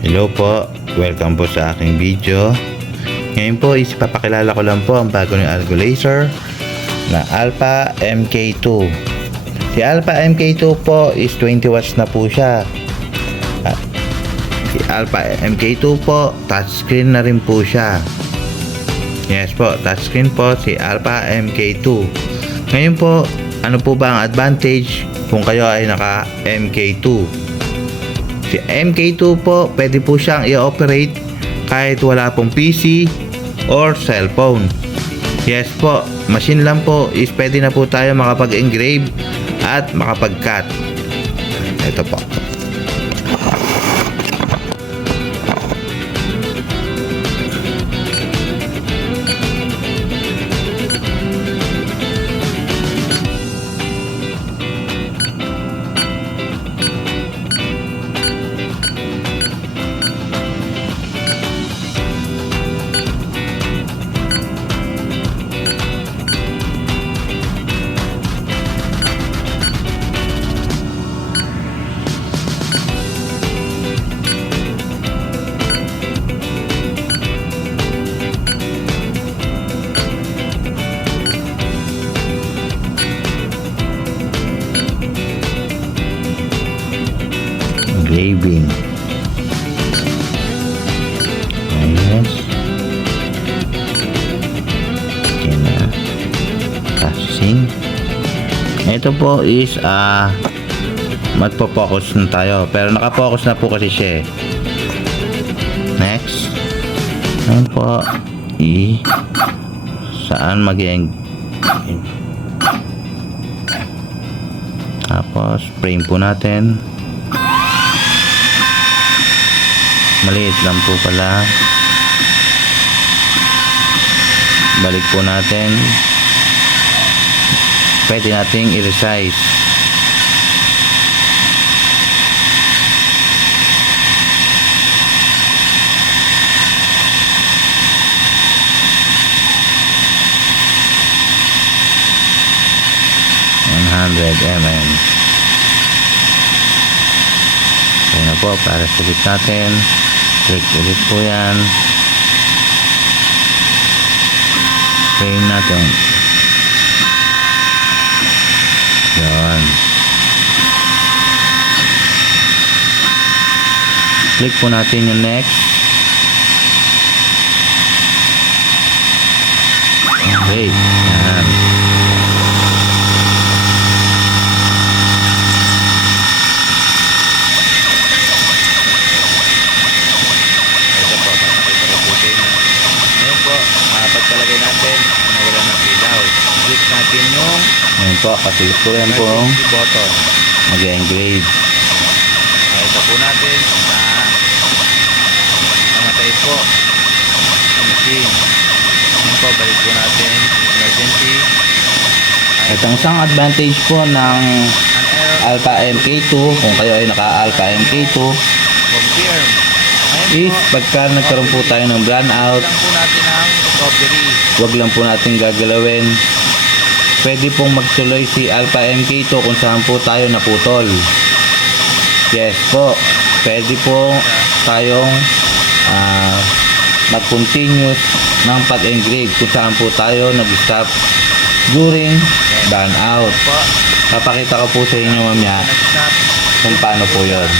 Hello po, welcome po sa aking video. Ngayon po is papakilala ko lang po ang bago ng Algo Laser na Alpha MK2. Si Alpha MK2 po is 20 watts na po siya. Si Alpha MK2 po, touchscreen na rin po siya. Yes po, touchscreen po si Alpha MK2. Ngayon po, ano po ba ang advantage kung kayo ay naka MK2? Si MK2 po, pwede po siyang i-operate kahit wala pong PC or cellphone. Yes po, machine lang po is pwede na po tayo makapag-engrave at makapag-cut. Ito po. Engraving. Ayos. Okay na. Processing. Ito po is magpo-focus na tayo. Pero naka-focus na po kasi siya eh. Next. Ayan po. Saan mag-eng tapos frame po natin. Maliit lang po pala. Balik po natin. Pwede nating i-resize. mm. Kaya na po, para sulit natin. Click ulit po yan. Frame natin. Yan. Click po natin yung next. Okay. Yan. Pagkalagay natin, nawala ng ilaw. Click natin yung ngayon po, kasilip ko yan po button. Mag-engrave. Ito po natin namatay po ang machine. Ngayon po, balik po natin emergency. Itong isang advantage po ng Alpha MK2, kung kayo ay naka Alpha MK2, confirm is pagka nagkaroon po tayo ng brownout, wag lang po natin gagalawin. Pwede pong magtuloy si Alpha MK2 kung saan po tayo naputol. Yes po, pwede po tayong mag-continuous ng pag-engrave kung saan po tayo nag-stop during brownout. Papakita ko po sa inyo mamaya kung paano po yun.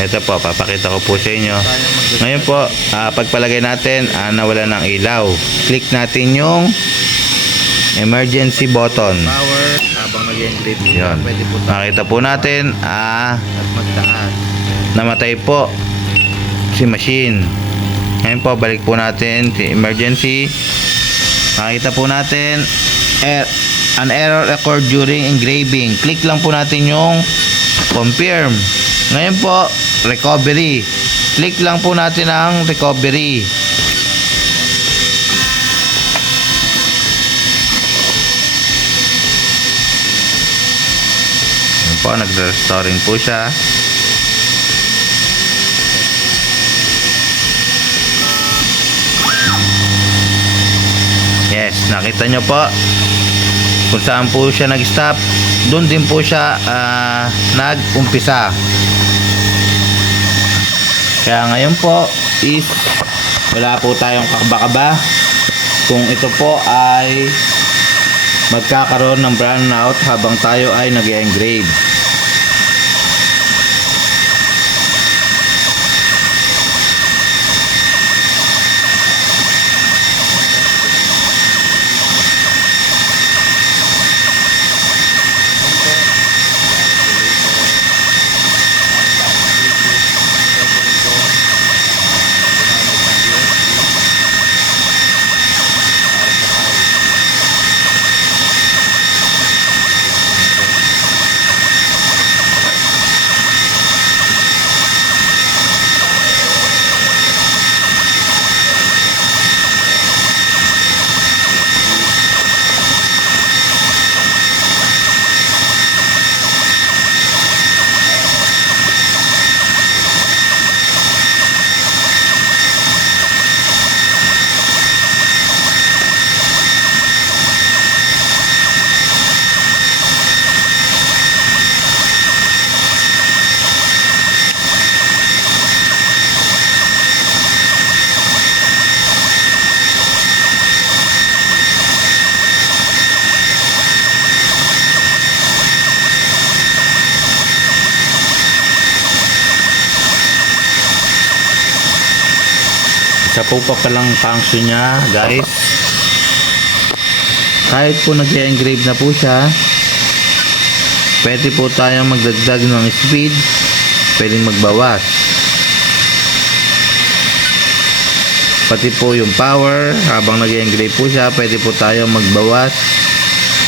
Ito po, papakita ko po sa inyo. Ngayon po, pagpalagay natin, nawala ng ilaw. Click natin yung emergency button. Power, habang nag-engrave. Yun. Makita po natin, namatay po si machine. Ngayon po, balik po natin si emergency. Makita po natin, an error occurred during engraving. Click lang po natin yung confirm. Ngayon po, recovery. Click lang po natin ang recovery. po, nagre-restoring po siya. Yes, nakita nyo po kung saan po siya nag-stop. Doon din po siya nag-umpisa. Kaya ngayon po is wala po tayong kakaba-kaba kung ito po ay magkakaroon ng brownout habang tayo ay nag-engrave. Isa po pa palang function niya, guys. Kahit po nag-engrave na po siya, pwede po tayong magdagdag ng speed, pwedeng magbawas. Pati po yung power, habang nag-engrave po siya, pwede po tayong magbawas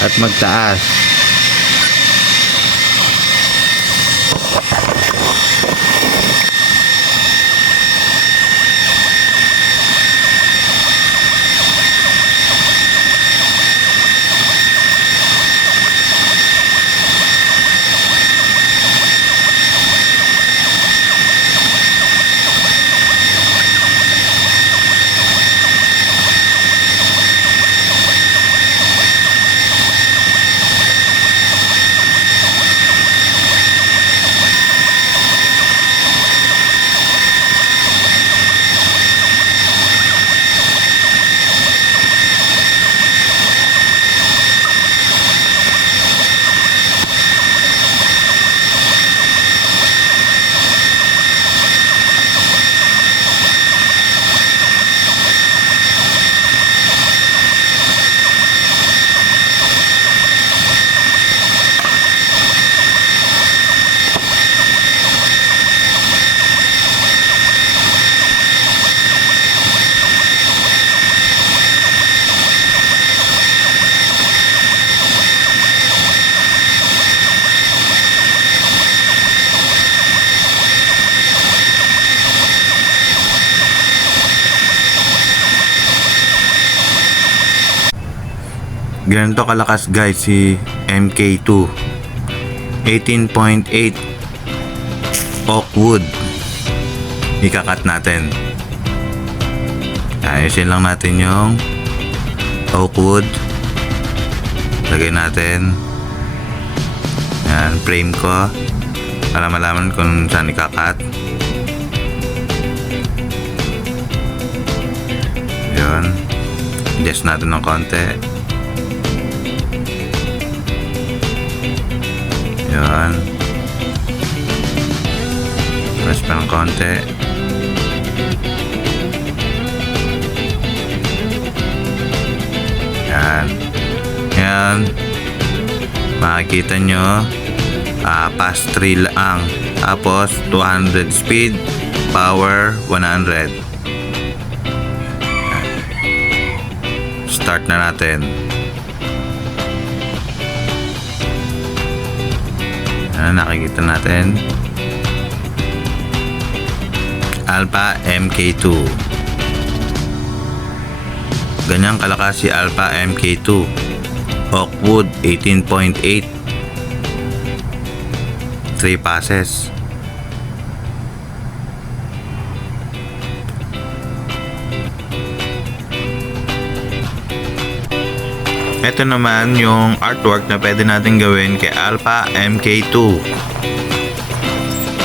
at magtaas. Ganito kalakas guys si MK2 18.8 oak wood. Ikakat natin. Ayusin lang natin yung oak wood. Lagay natin. Yan, frame ko para malaman kung saan ikakat. Yun, adjust natin ng konti. Yan. Press pa ng konti. Yan. Yan. Makikita nyo. Pass 3 lang. Tapos 200 speed. Power 100. Start na natin. Nakikita natin Alpha MK2. Ganyang kalakas si Alpha MK2 Oakwood 18.8. 3 passes. Ito naman yung artwork na pwede natin gawin kay Alpha MK2.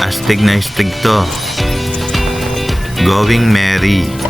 Astig na astig to. Going Merry.